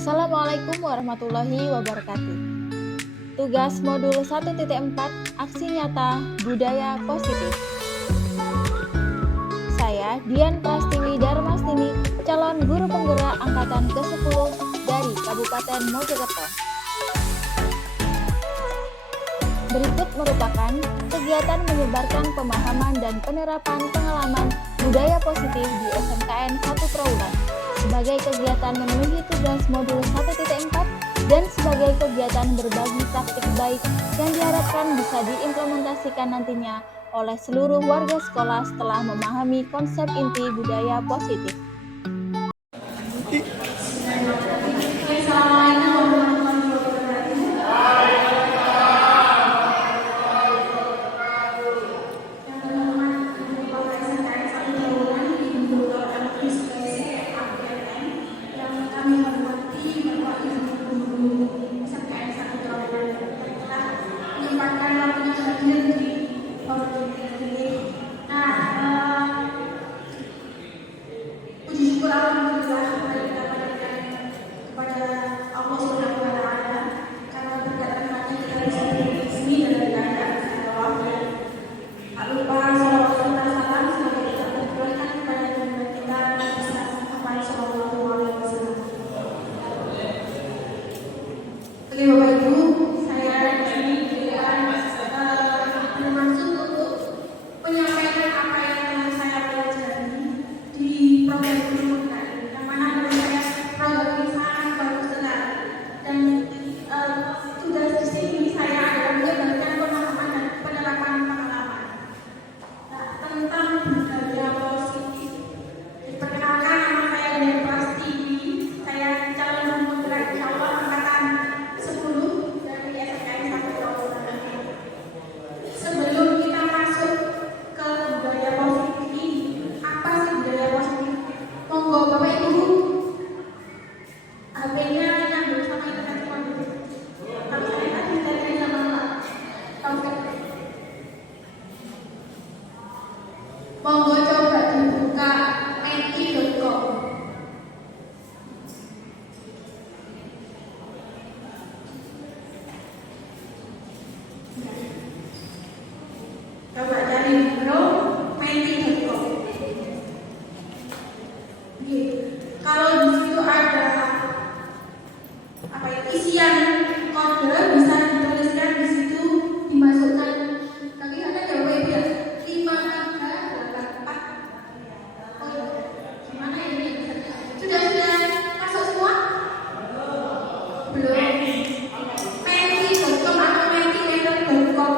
Assalamualaikum warahmatullahi wabarakatuh. Tugas modul 1.4 Aksi Nyata Budaya Positif. Saya Dian Prastini Darmastini, calon guru penggerak angkatan ke-10 dari Kabupaten Mojokerto. Berikut merupakan kegiatan menyebarkan pemahaman dan penerapan pengalaman budaya positif di SMKN 1 Trawulan sebagai kegiatan memenuhi tugas modul 1.4 dan sebagai kegiatan berbagi praktik baik yang diharapkan bisa diimplementasikan nantinya oleh seluruh warga sekolah setelah memahami konsep inti budaya positif. Monggo coba dibuka menti.com. Coba cari bro menti.com. Kalau di situ ada isian kode bisa dituliskan di situ, dimasukkan. Tapi ada ya web ya 5384. Gimana ini? Sudah masuk semua? Belum. Menti.com atau mentimeter.com.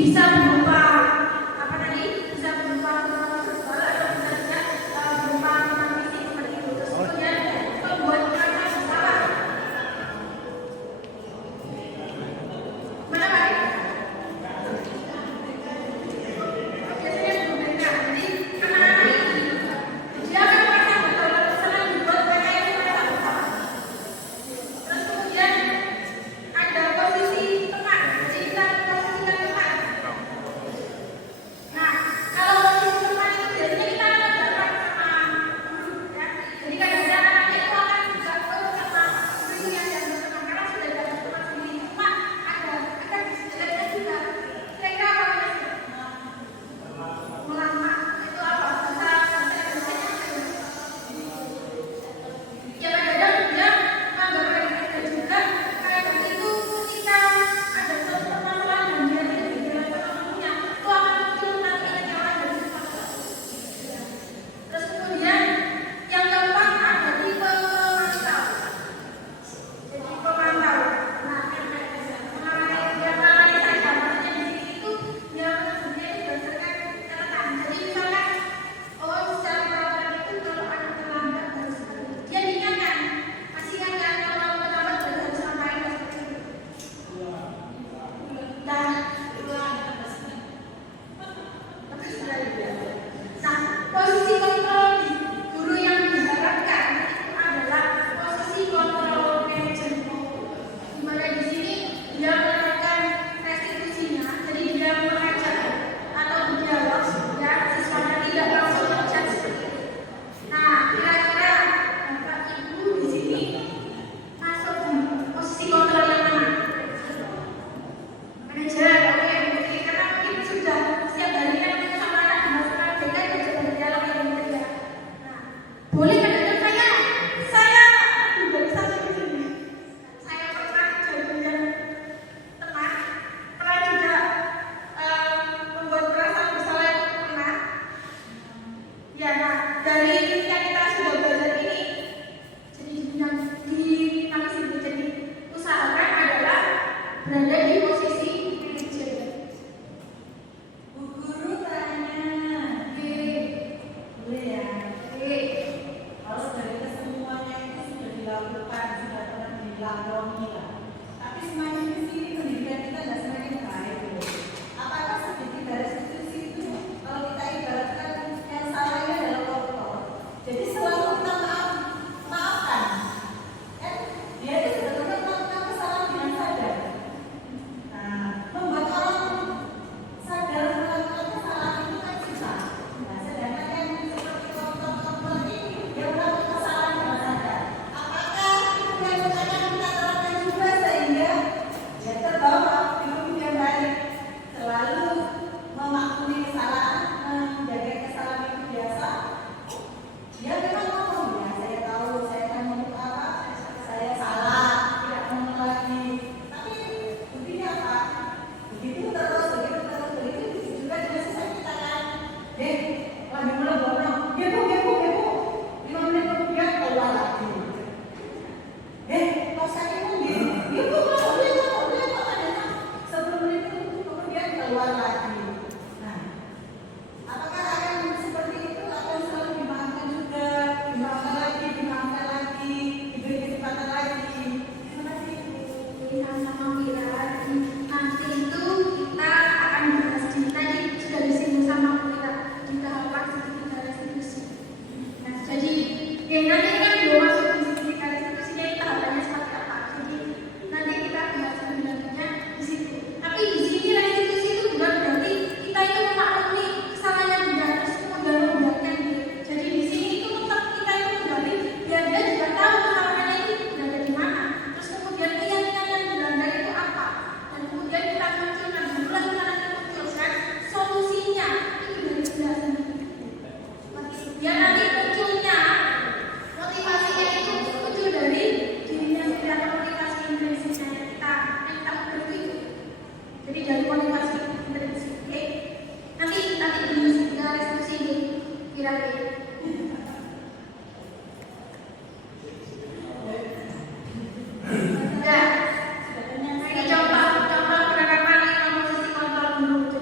bisa berupa apa tadi? Bisa berupa kemampuan verbal atau bisa juga berupa kemampuan fisik seperti itu. Terus kemudian pembuat kata bersalah. Mana Pak? Biasanya berbeda. Jadi anak-anak ini dia akan merasa betul kalau misalnya dibuat kata yang merasa bersalah. Terus kemudian ada posisi teman. Jadi kita posisikan teman. Nah, kalau posisi teman itu biasanya kita akan dapat sama guru, ya. Jadi kadang-kadang anak itu akan juga sama guru yang dianggap teman karena sudah dapat teman sendiri. Cuma ada jeleknya juga. Kira-kira apa Mas? Melama itu apa? Bahasa Indonesia ya kadang-kadang dia menganggap remeh juga. Kadang itu ketika ada suatu permasalahan dan dia tidak dijelaskan sepenuhnya, itu akan muncul nanti kecewaan dari seseorang. Terus kemudian yang keempat ada tipe pemantau. Jadi pemantau. Nah, yang analisa maksudnya di sini itu dia maksudnya itu berdasarkan catatan. Jadi misalkan secara peraturan itu kalau ada terlambat harus seperti itu. Dia diingatkan, masih ingat kan kalau terlambat berarti harus ngapain dan seperti itu. Nah, posisi kontrol guru yang diharapkan itu adalah posisi kontrol manajer. Di mana di sini dia melakukan restitusinya, jadi dia mengajak atau berdialog ya siswanya tidak langsung menjudge seperti itu. Nah, kira-kira Bapak Ibu di sini masuk di posisi kontrol yang mana? Manajer, oke, mungkin karena mungkin sudah setiap harinya sama anak di masa BK itu sudah berdialog ya mungkin ya. Nah, boleh kadang-kadang saya juga bisa seperti ini. Saya pernah jadi yang teman, pernah juga membuat perasaan bersalah itu pernah. Ya, nah dari ketika kita sudah belajar ini, jadi yang dinamis itu jadi usahakan adalah berada di posisi manajer. Bu guru tanya, boleh ya? Kalau dari kesemuanya itu sudah dilakukan, sudah pernah dilakoni lah. Tapi semakin di sini pendidikan kita nggak semakin baik. Apakah sedikit dari restitusi itu kalau kita ibaratkan yang salahnya adalah koruptor. Jadi selalu kita maafkan. Dia itu sebetulnya melakukan kesalahan dengan sadar. Nah, membuat orang sadar melakukan kesalahan itu kan susah. Nah, sedangkan yang seperti koruptor ini dia melakukan kesalahan dengan sadar. Apakah itu yang akan kita terapkan juga sehingga dia terbawa di hidup yang baik, selalu memaklumi kesalahan, menjaga kesalahan itu biasa. Dia memang ngomong ya, saya tahu saya akan ngomong apa, saya salah, tidak ngomong lagi. Tapi buktinya apa? Begitu terus, begitu juga dengan sesama kita kan. Lagi mulai bodoh, gebu. 5 menit kemudian keluar lagi. Pas saya ngomong gebu, adanya 10 menit kemudian keluar lagi. Nah, apakah akan seperti itu? Akan selalu dimaafkan juga, dimaafkan lagi, diberi kesempatan lagi. Terima kasih. Yang sama Mira, nanti itu kita akan bahas di tadi sudah disinggung sama Mira di tahapan segitiga restitusi. Nah, jadi nanti kan belum masuk di segitiga restitusinya itu tahapannya seperti apa. Jadi nanti kita bahas lebih lanjutnya di situ. Tapi di sini restitusi itu bukan berarti kita itu memaklumi kesalahan dia terus kemudian membiarkan dia. Jadi di sini itu tetap kita itu kembali biar dia juga tahu kesalahannya itu berada di mana. Terus kemudian keyakinan yang dilanggar itu apa. Dan kemudian kita munculkan bulan kita munculkan solusinya itu dari dia sendiri. Dia nanti munculnya motivasinya itu muncul dari dirinya sendiri atau motivasi intrinsisnya yang kita ukur itu. Jadi dari motivasi intrinsik, oke? Nanti di segitiga restitusi ini kira-kira. Ya, ini contoh penerapan posisi kontrol guru.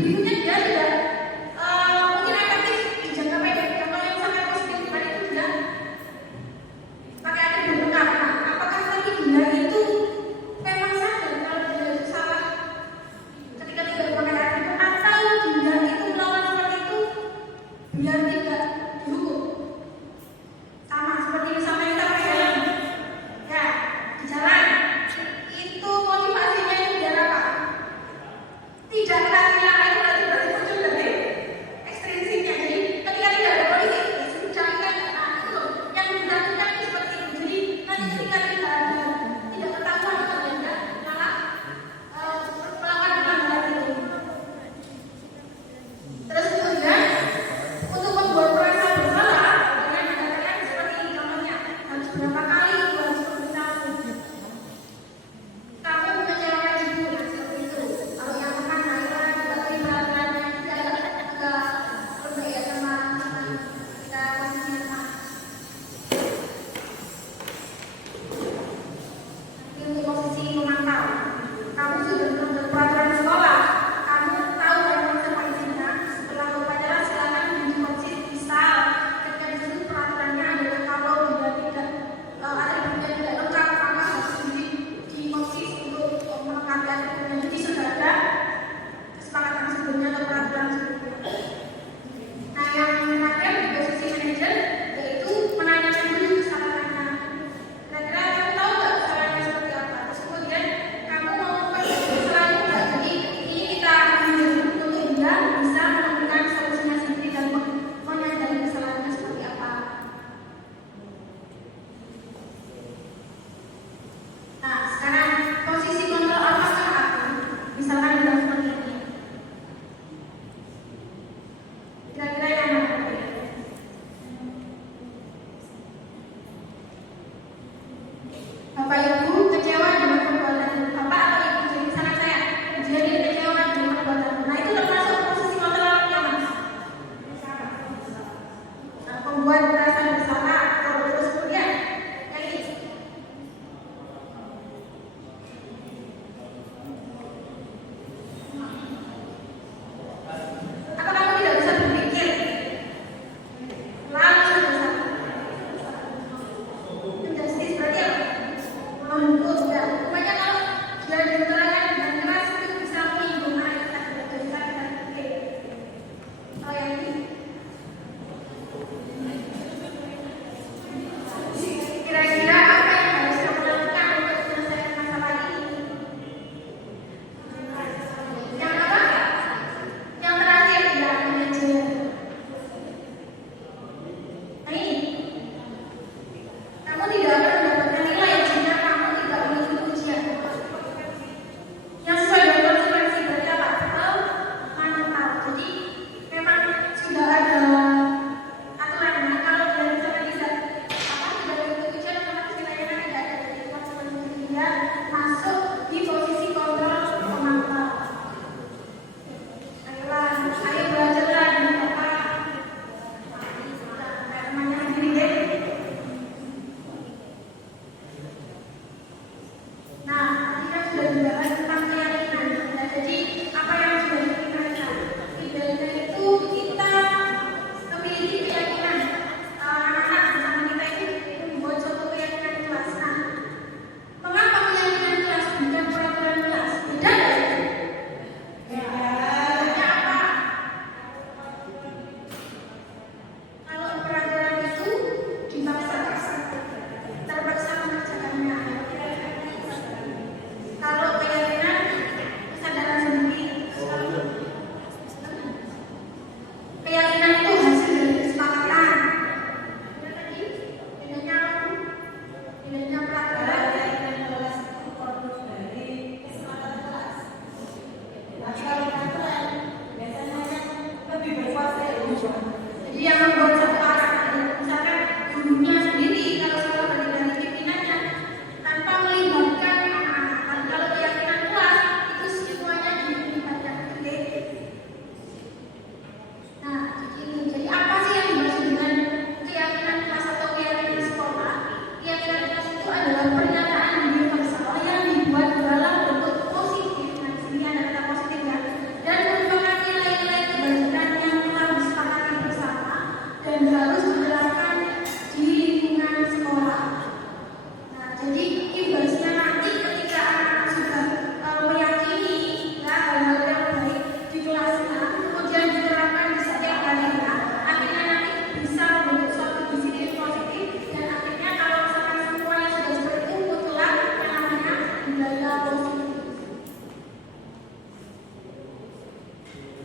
berikutnya dia tidak mungkin efektif di jangka pendek. Kalau yang sangat positif tadi itu juga pakai atribut lengkap. Nah, apakah tapi dia itu memang sadar kalau dia itu salah ketika tidak pakai atribut, atau dia itu melawan seperti itu biar tidak dihukum? Sama seperti misalnya kita pakai helm, ya di jalan itu motivasinya itu biar apa? Tidak kena tilang itu berarti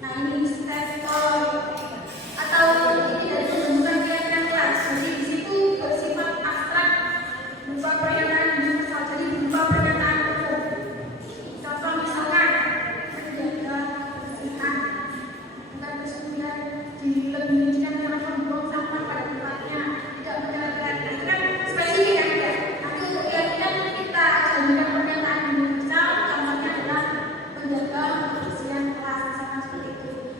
Nah ini step atau ini dari pembentukan keyakinan kelas. Jadi di situ bersifat abstrak berupa pernyataan universal. Jadi berupa pernyataan umum. Contoh misalkan menjaga kebersihan, bukan kesulitan di lebih rincikan cara membuang sampah pada tempatnya, tidak menyalahkan. Itu kan spesifik kan ya. Tapi untuk keyakinan kita jadikan pernyataan universal. Contohnya adalah menjaga kebersihan kelas, misalkan seperti itu.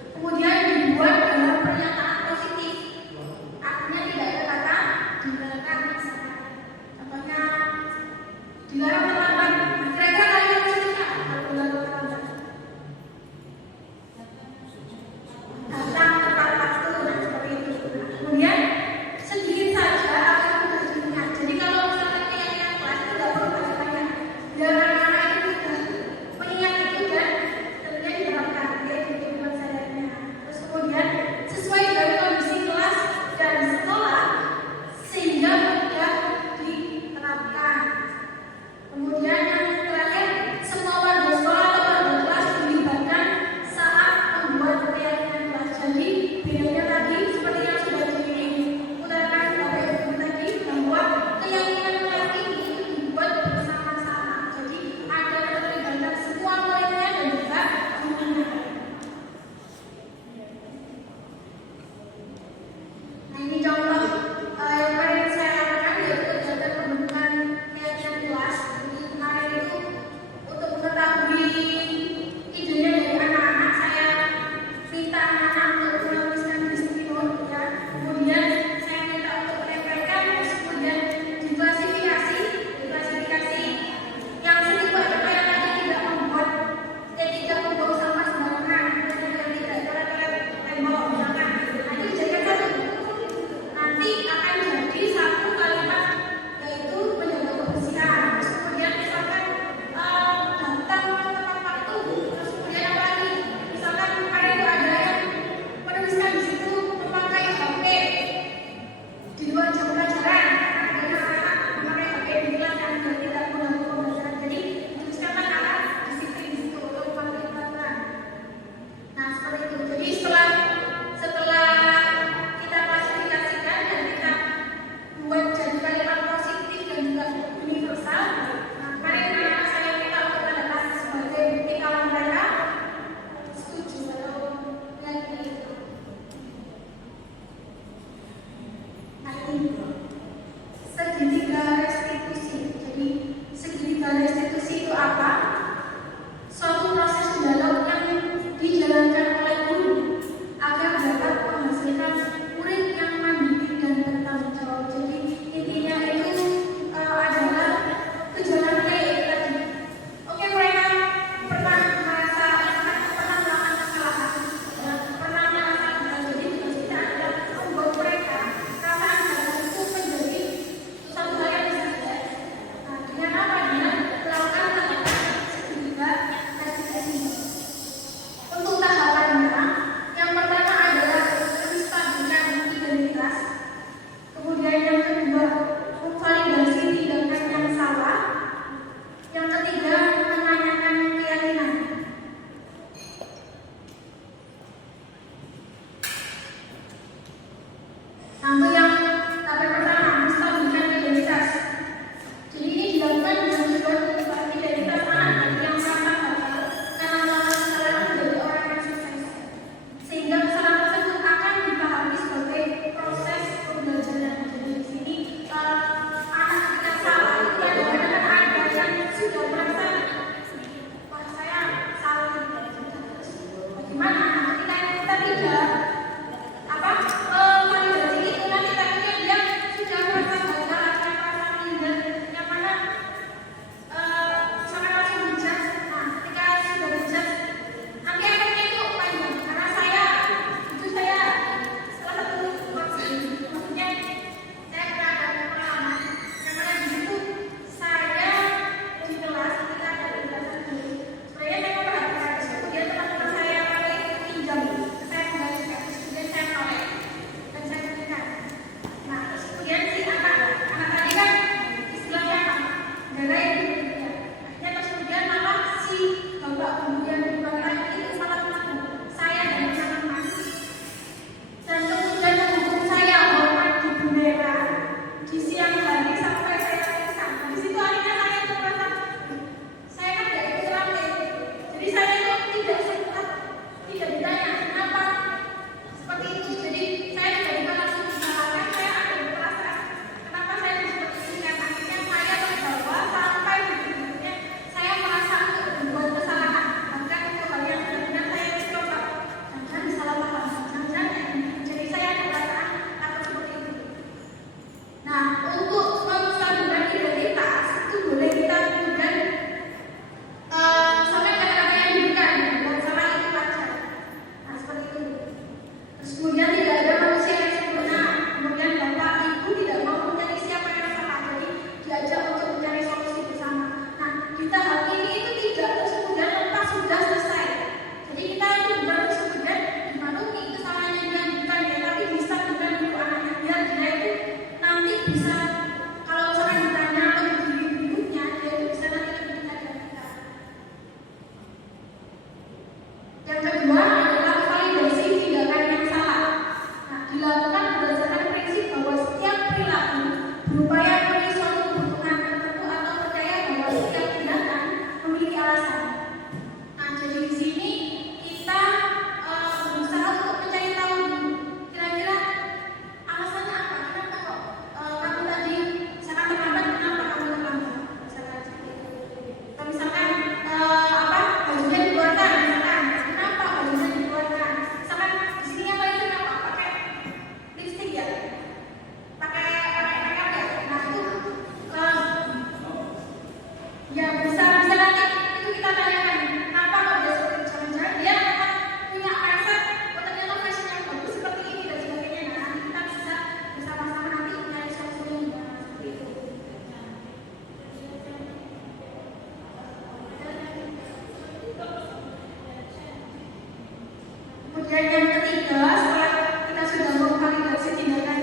Kemudian yang ketiga, setelah kita sudah memvalidasi tindakan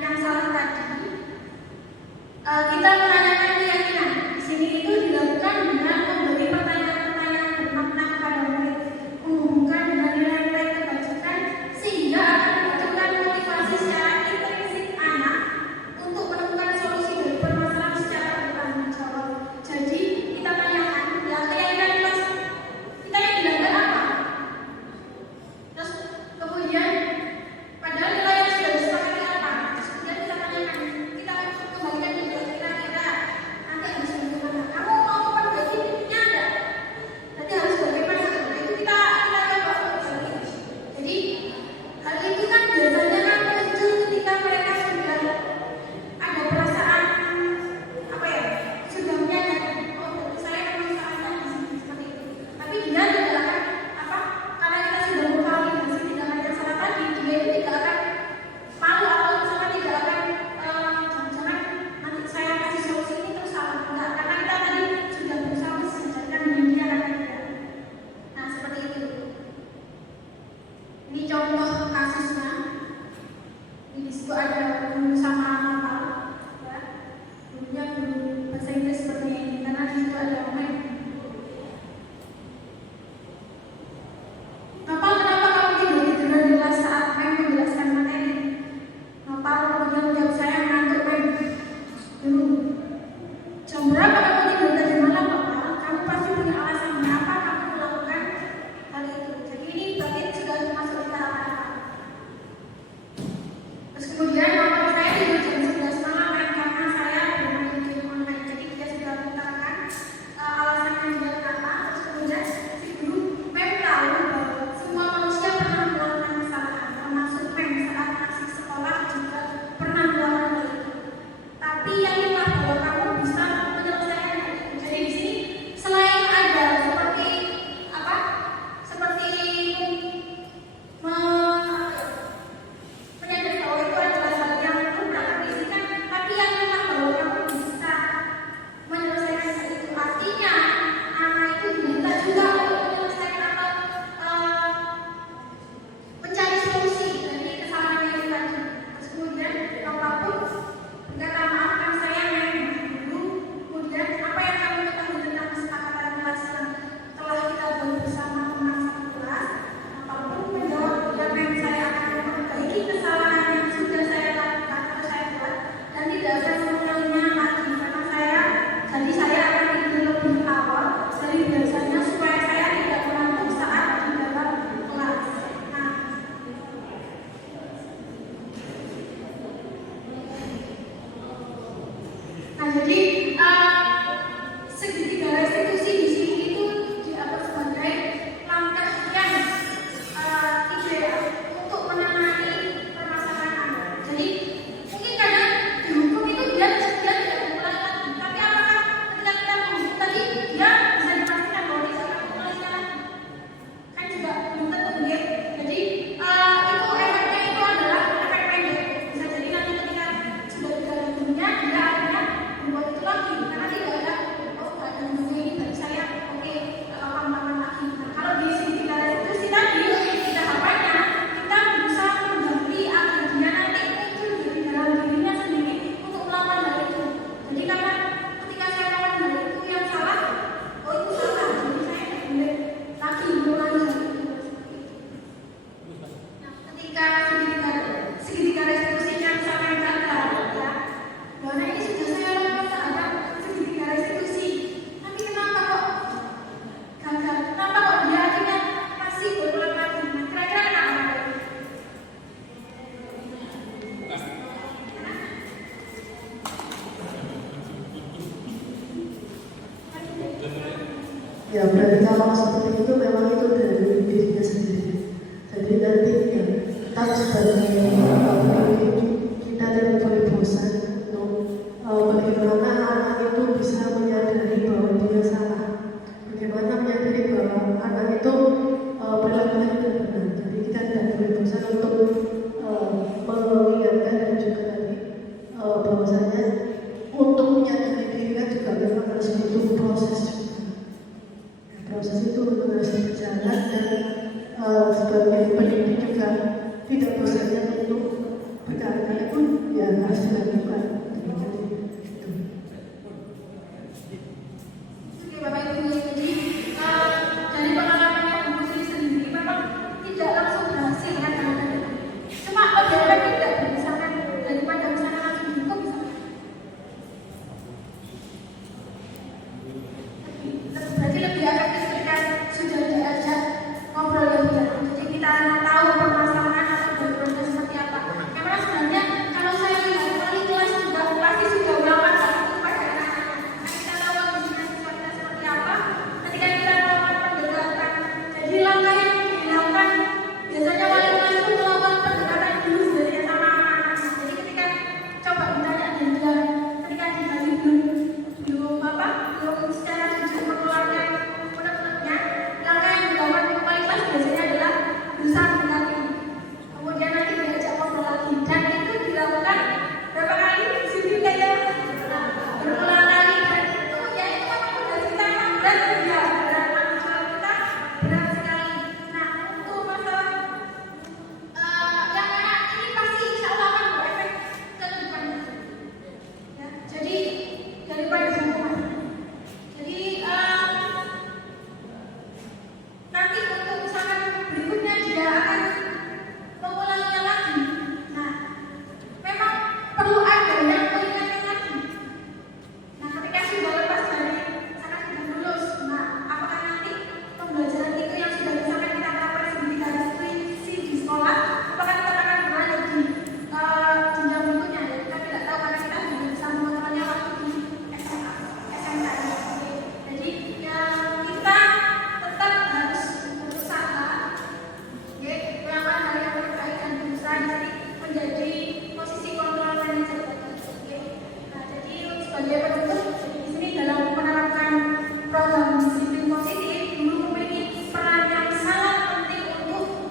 yang salah tadi, kita menanyakan keyakinan. Di sini itu dilakukan dengan memberi pertanyaan-pertanyaan bermakna kepada murid, menghubungkan dengan nilai-nilai kebajikan sehingga akan menunjukkan motivasi secara intrinsik anak untuk menemukan solusi dari permasalahan secara bertanggung jawab. Jadi kita tanyakan, ya keyakinan kita yang dilakukan apa? Terus kemudian padahal nilai yang sudah disepakati apa? Terus kemudian kita tanyakan, kita kembalikan juga kira-kira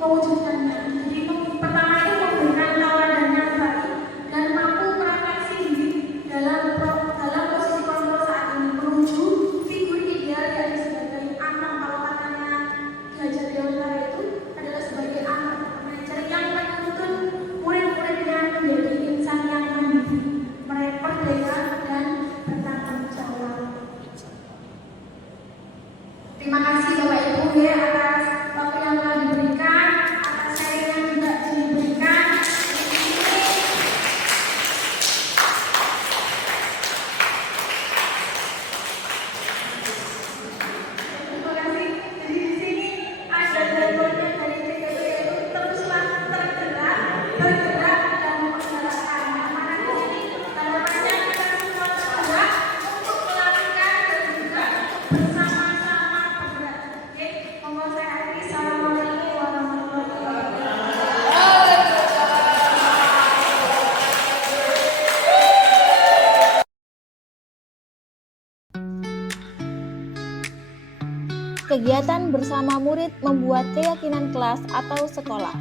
mewujudkannya. Jadi pertama itu memberikan tawaran yang baik dan mampu merefleksi diri dalam posisi kontrol saat ini menuju figur ideal dari sebagai anak. Kalau katanya Ki Dewantara itu adalah sebagai anak manajer yang menuntun murid-muridnya menjadi insan yang mandiri, merdeka dan bertanggung jawab. Terima kasih Bapak Ibu ya atas waktu yang telah diberikan, atas sharing yang juga diberikan. Terima kasih. Jadi di sini ada jargonnya dari TKP yaitu teruslah bergerak dan mempergerakan. Mana di sini harapannya kita semua tergerak untuk melakukan dan juga bersama-sama bergerak. Oke, monggo saya akhiri. Assalamualaikum warahmatullahi wabarakatuh. Kegiatan bersama murid membuat keyakinan kelas atau sekolah.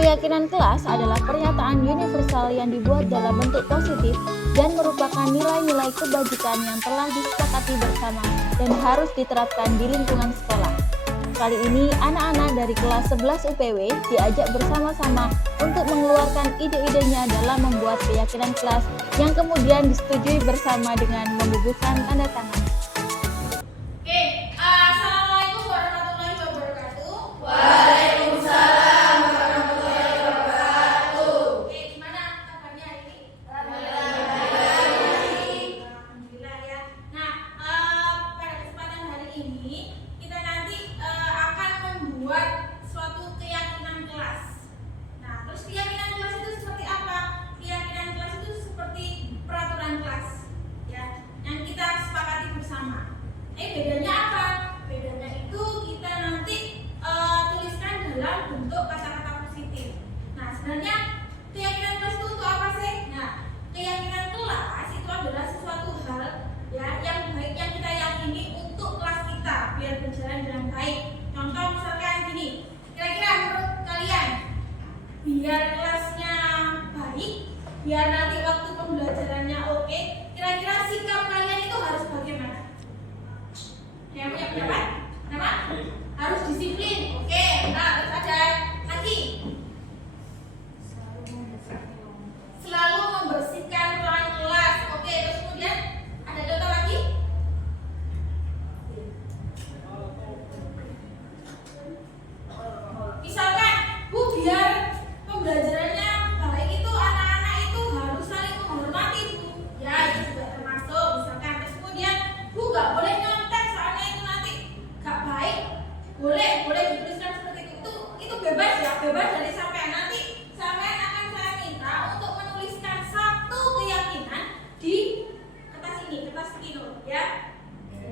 Keyakinan kelas adalah pernyataan universal yang dibuat dalam bentuk positif dan merupakan nilai-nilai kebajikan yang telah disepakati bersama dan harus diterapkan di lingkungan sekolah. Kali ini, anak-anak dari kelas 11 UPW diajak bersama-sama untuk mengeluarkan ide-idenya dalam membuat keyakinan kelas yang kemudian disetujui bersama dengan membubuhkan tanda tangan. Oke, assalamualaikum warahmatullahi wabarakatuh. Waalaikumsalam warahmatullahi wabarakatuh. Oke, gimana kabarnya hari ini? Alhamdulillah ya. Nah, pada kesempatan hari ini kita nanti akan membuat suatu keyakinan kelas. Nah, terus keyakinan kelas itu seperti apa? Keyakinan kelas itu seperti peraturan kelas, ya, yang kita sepakati bersama. Bedanya apa? Bedanya itu kita nanti tuliskan dalam bentuk kata-kata positif. Nah, sebenarnya keyakinan kelas itu untuk apa sih? Nah, keyakinan kelas itu adalah sesuatu hal ya yang baik yang kita yakini untuk kelas kita biar berjalan dengan baik. Contoh misalkan gini, kira-kira menurut kalian biar kelasnya baik, biar nanti waktu pembelajarannya oke, kira-kira sikap kalian itu harus bagaimana? Yang punya pendapat? Kenapa? Harus disiplin. Oke, nah terus ada lagi. Selalu membersihkan ruang kelas. Oke, terus kemudian ada contoh lagi? Misalkan, Bu, biar pembelajarannya baik itu anak-anak itu harus saling menghormati, Bu. Ya, itu juga termasuk. Misalkan, terus kemudian, Bu, gak boleh nyontek soalnya itu nanti gak baik. Boleh dituliskan seperti itu. Itu bebas ya, bebas dari sampean. Nanti sampean akan saya minta untuk menuliskan satu keyakinan di kertas ini, kertas kino, ya.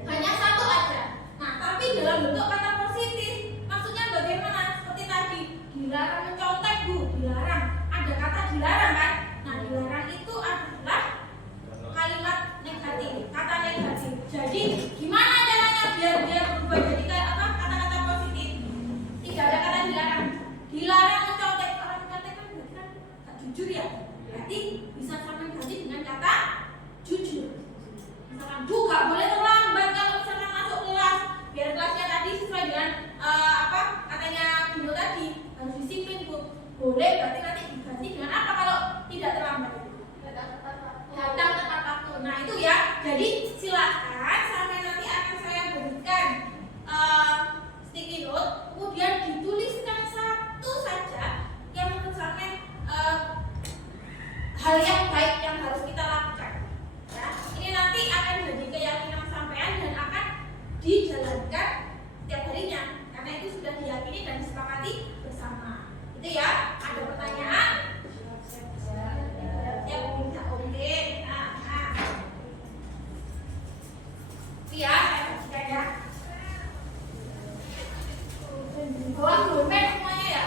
Hanya satu aja. Nah, tapi dalam bentuk kata positif. Maksudnya bagaimana? Seperti tadi, dilarang mencontek, Bu, dilarang. Ada kata dilarang kan? Nah, dilarang itu adalah kalimat negatif, kata negatif. Jadi, gimana caranya biar dia berubah jadi kata-kata positif? Tidak ada kata dilarang. Dilarang mencontek. Orang mencontek kan berarti kan gak jujur ya. Berarti bisa sampai ganti dengan kata jujur. Misalkan, Bu, gak boleh terlambat kalau misalkan masuk kelas. Biar kelasnya tadi sesuai dengan katanya Bino tadi, harus disiplin, Bu. Boleh, berarti nanti diganti dengan apa kalau tidak terlambat? Datang tepat waktu. Nah, itu ya. Jadi silakan sampai nanti akan saya berikan sticky note, kemudian dituliskan satu saja yang menurut saya hal yang baik yang harus kita lakukan. Ya, ini nanti akan jadi keyakinan sampean dan akan dijalankan setiap harinya karena itu sudah diyakini dan disepakati bersama. Itu ya. Ada pertanyaan? Siap minta oke. Iya, saya bagikan ya. Bawa dompet semuanya ya.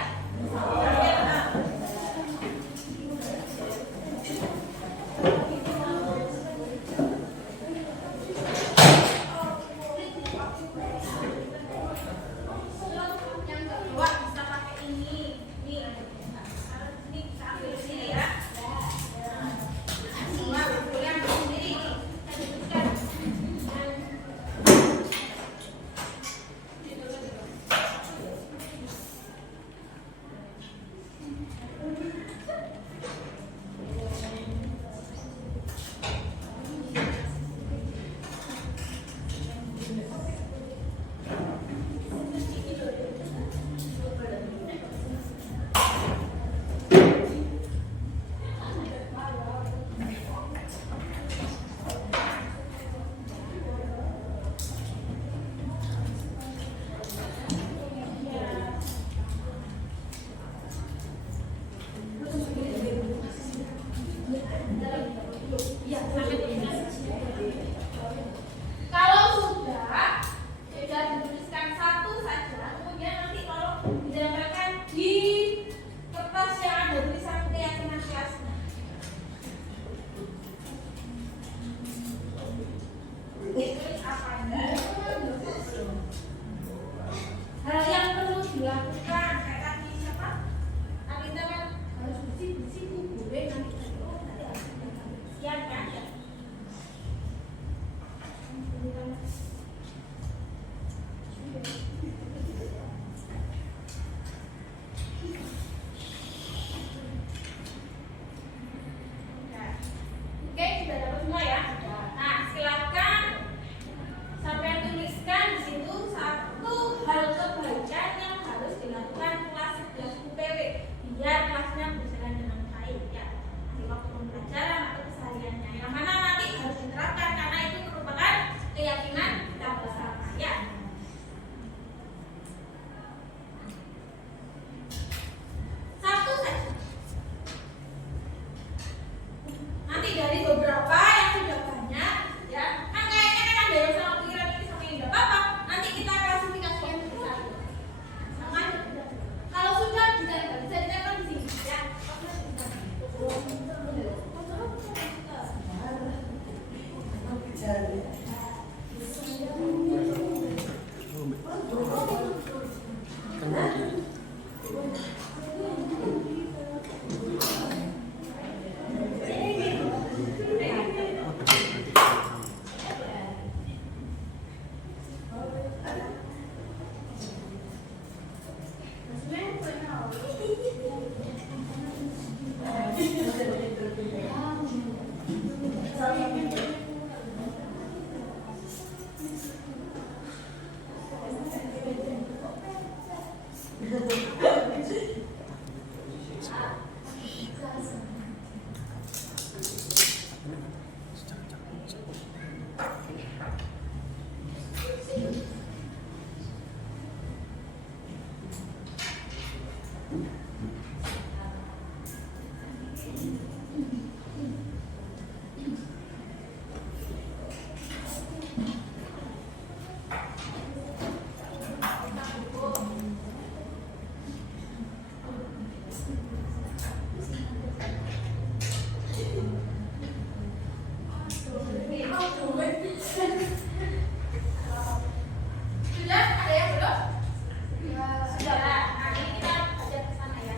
Sudah ada yang belum? Sudah. Nah, ini kita baca ke sana ya.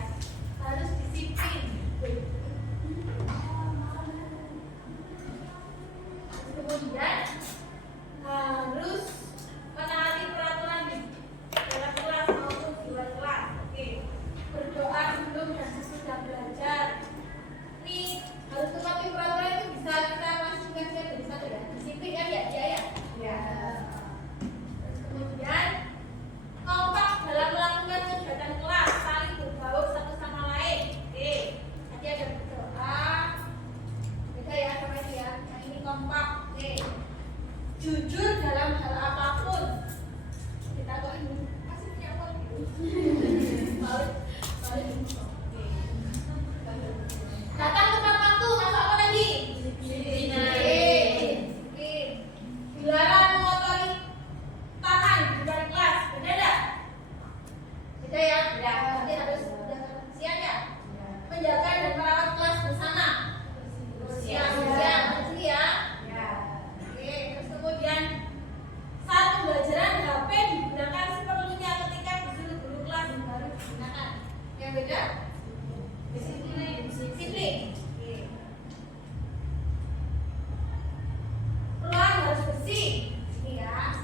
Harus disiplin. Kemudian harus menaati peraturan di dalam kelas maupun di luar kelas. Oke. Berdoa sebelum dan sesudah belajar. Ini harus tetapi peraturan itu bisa kita masukkan ke jadi satu ya. Disiplin kan ya, ya. Ya. Kemudian kompak dalam melakukan kegiatan kelas, saling berbaur satu sama lain. Oke, nanti ada berdoa. Beda ya sama ini ya. Yang ini kompak. Oke. Jujur dalam hal apapun. Kita kok ini masih punya uang gitu. Balik. Oke. Datang tepat waktu, masuk apa lagi? Oke. Dilarang mengotori tangan di depan kelas, beda enggak? Beda ya? Beda. Nanti harus menjaga kebersihan ya? Menjaga dan merawat kelas bersama. Bersih ya? Oke, terus kemudian saat pembelajaran HP digunakan seperlunya ketika disuruh guru kelas baru digunakan. Yang beda? Disiplin. Oke. Ruang harus bersih. Ini ya.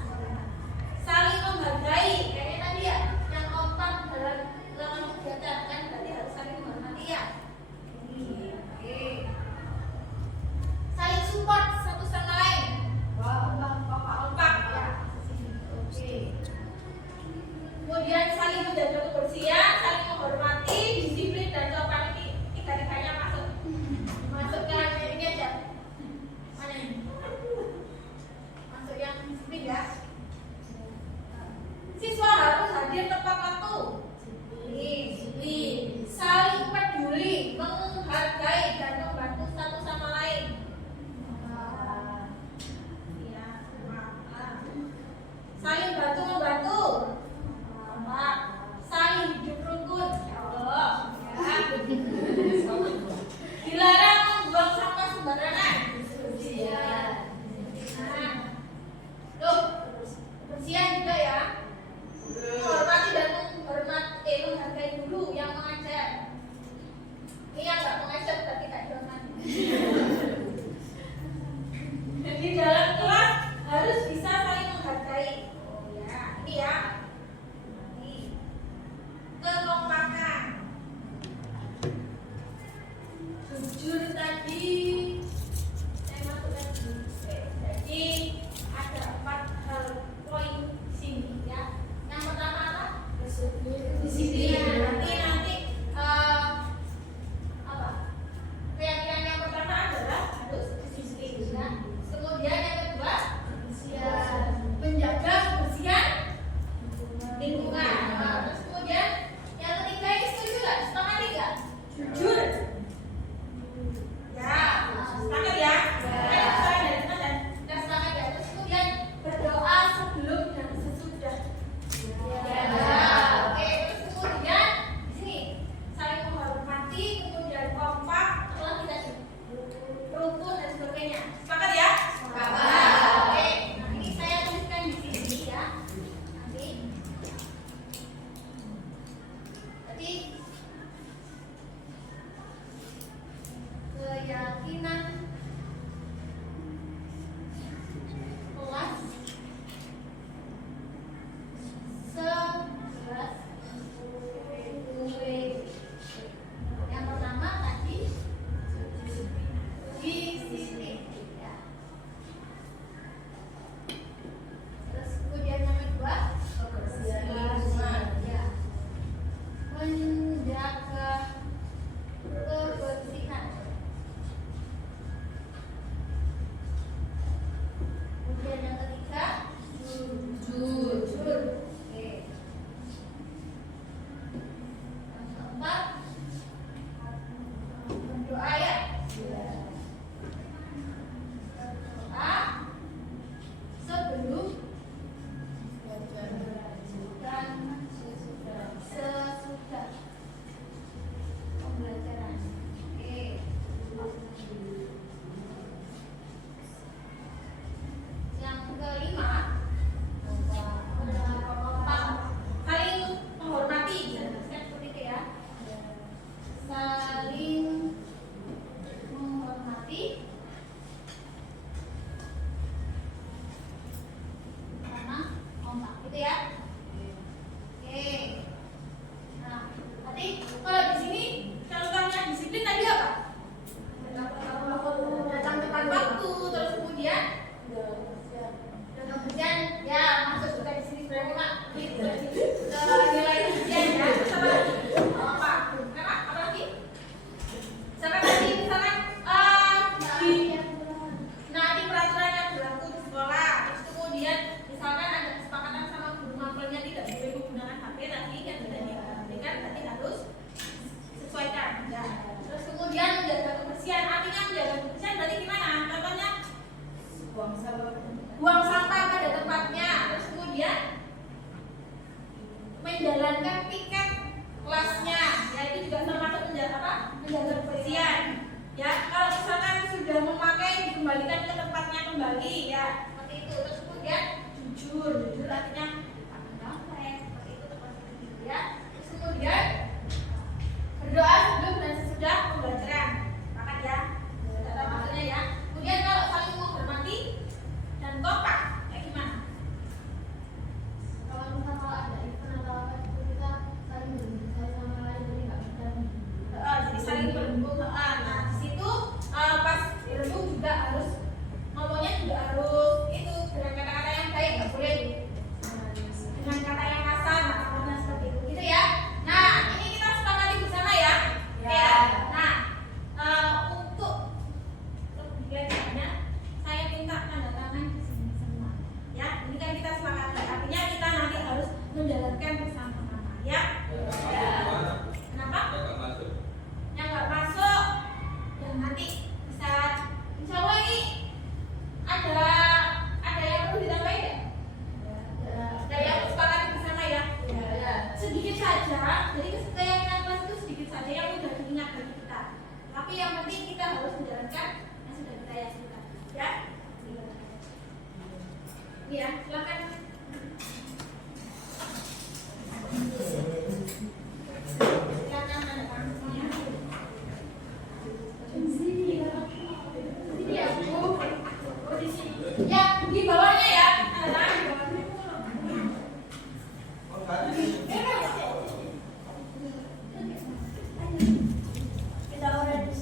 Saling menghargai. Kayaknya tadi ya, yang kompak dalam melakukan kegiatan kan berarti harus saling menghormati ya. Ini. Oke. Saling support satu sama lain. Kompak ya. Oke. Kemudian saling menjaga kebersihan, saling menghormati, disiplin dan sopan. Ini tiga-tiganya masuk. Masukkan ini aja. Mana ini? Masuk yang disiplin ya. Siswa harus hadir tepat waktu. Disiplin. Saling peduli, menghargai dan membantu satu sama lain. Ya, saling bantu membantu. Saling hidup rukun. Ya Allah. Ya. Dilarang membuang sampah sembarangan. Nah, loh, kebersihan juga ya. Menghormati dan menghargai guru yang mengajar. Ini yang nggak mengajar berarti tak dihormati. Di dalam kelas harus bisa saling menghargai. Oh ya, ini ya. Ini. Kekompakan. Jujur tadi saya masuk lagi. Jadi ada 4 hal poin di sini ya. Yang pertama apa? Disiplin. Nanti apa? Keyakinan yang pertama adalah harus disiplin ya. Kemudian yang kedua menjaga kebersihan Oke. Nah, nanti kalau di sini contohnya disiplin tadi apa? Datang tepat waktu, terus kemudian kemudian ya masuk juga di sini berarti mak nilai ujian ya. Terus apa lagi? Apa? Kenapa? Apa lagi? Misalkan tadi misalkan di peraturan yang berlaku di sekolah, terus kemudian misalkan ada kesepakatan sama guru mapelnya tidak boleh menggunakan HP tadi yang tidak diperhatikan, berarti harus sesuaikan ya. Terus kemudian menjaga kebersihan, artinya menjaga kebersihan berarti gimana? Contohnya buang sampah pada tempatnya, terus kemudian menjalankan piket kelasnya, ya itu juga termasuk menjaga kebersihan. Ya, kalau misalkan sudah memakai dikembalikan ke tempatnya kembali, ya seperti itu. Terus kemudian jujur artinya seperti itu termasuk jujur ya. Terus kemudian berdoa sebelum dan sesudah pembelajaran, sepakat ya. Kata maksudnya ya. Kemudian kalau saling menghormati dan kompak, kayak gimana? Kalau misalnya ada event atau apa itu kita saling berbicara sama lain jadi nggak berani. Jadi saling berembuk. Nah di situ pas berembuk juga harus ngomongnya juga harus itu dengan kata-kata yang baik, nggak boleh dengan kata yang kasar, makanya seperti itu gitu ya. Nah ini kita sepakati bersama ya. Ya. Nah untuk lebih lanjutnya saya minta tanda tangan di sini semua. Ya ini kan kita sepakati, artinya kita nanti harus menjalankan bersama-sama ya. Kenapa? Yang nggak masuk yang nanti bisa insya Allah ini ada yang perlu ditambahin ya? Ada yang sepakati bersama ya? Sedikit saja, jadi keyakinan kelas itu sedikit saja yang sudah diingat bagi kita. Tapi yang penting kita harus menjalankan yang sudah kita yakinkan ya? Ini ya, silakan. Silakan tanda tangan semuanya. Sini ya Bu. Oh di sini. Ya di bawahnya ya. Tanda tangan di bawahnya. Kita already.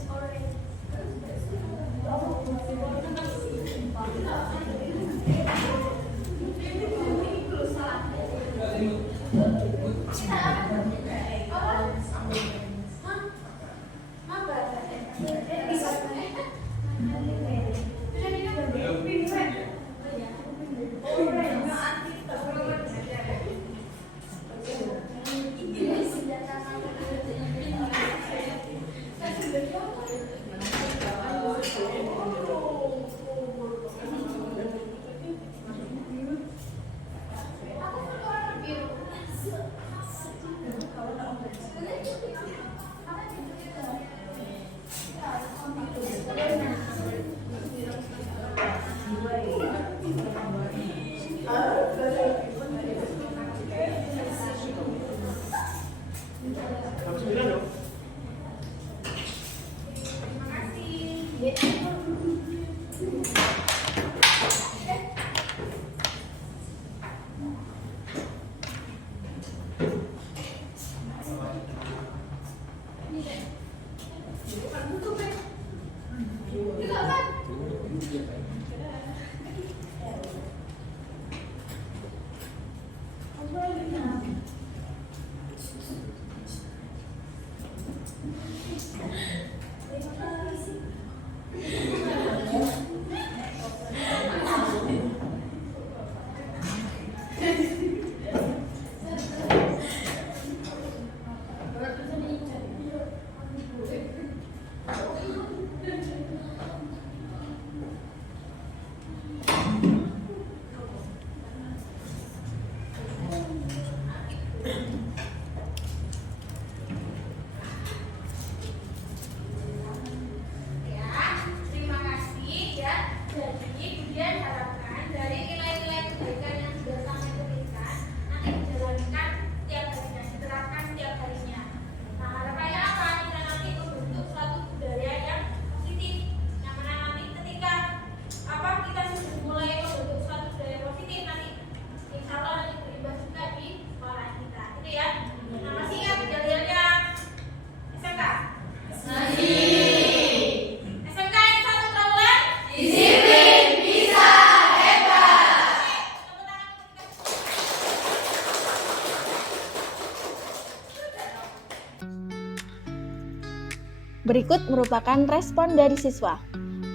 Berikut merupakan respon dari siswa.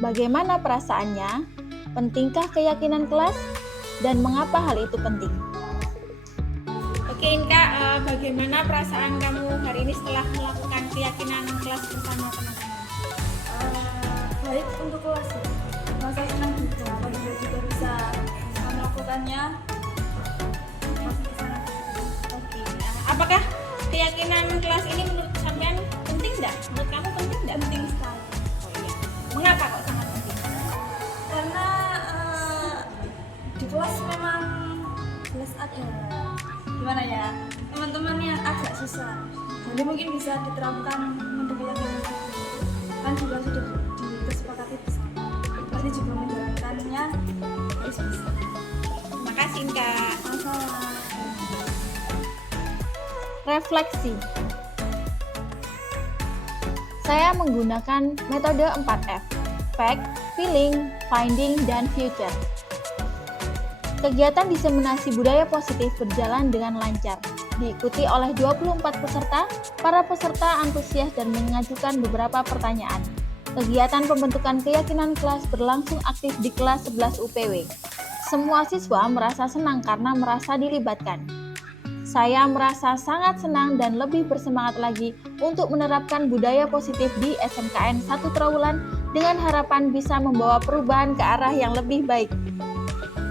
Bagaimana perasaannya? Pentingkah keyakinan kelas? Dan mengapa hal itu penting? Oke Inka, bagaimana perasaan kamu hari ini setelah melakukan keyakinan kelas bersama teman-teman? Baik untuk kelas ya. Masa senang juga apabila juga bisa melakukannya. Masih sangat Oke, apakah keyakinan kelas ini menurut sampean penting enggak? Menurut kamu penting enggak? penting sekali. Oh iya. Mengapa kok sangat penting? Karena di kelas memang gimana ya, teman-temannya agak susah. Jadi mungkin bisa diterapkan untuk keyakinan kan juga sudah disepakati bersama. Pasti juga menjalankannya harus bisa. Terima kasih Inka. Sama-sama. Refleksi. Saya menggunakan metode 4F, fact, feeling, finding, dan future. Kegiatan diseminasi budaya positif berjalan dengan lancar, diikuti oleh 24 peserta. Para peserta antusias dan mengajukan beberapa pertanyaan. Kegiatan pembentukan keyakinan kelas berlangsung aktif di kelas 11 UPW. Semua siswa merasa senang karena merasa dilibatkan. Saya merasa sangat senang dan lebih bersemangat lagi untuk menerapkan budaya positif di SMKN 1 Trawulan dengan harapan bisa membawa perubahan ke arah yang lebih baik.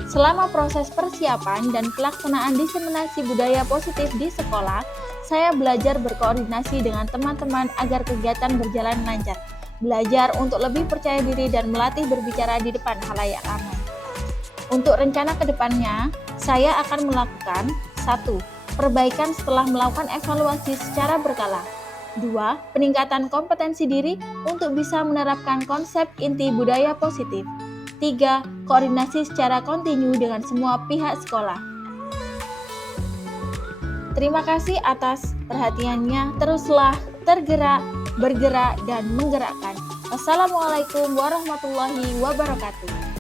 Selama proses persiapan dan pelaksanaan diseminasi budaya positif di sekolah, saya belajar berkoordinasi dengan teman-teman agar kegiatan berjalan lancar. Belajar untuk lebih percaya diri dan melatih berbicara di depan khalayak ramai. Untuk rencana ke depannya, saya akan melakukan 1. Perbaikan setelah melakukan evaluasi secara berkala. 2. Peningkatan kompetensi diri untuk bisa menerapkan konsep inti budaya positif. 3. Koordinasi secara kontinu dengan semua pihak sekolah. Terima kasih atas perhatiannya. Teruslah tergerak, bergerak, dan menggerakkan. Wassalamualaikum warahmatullahi wabarakatuh.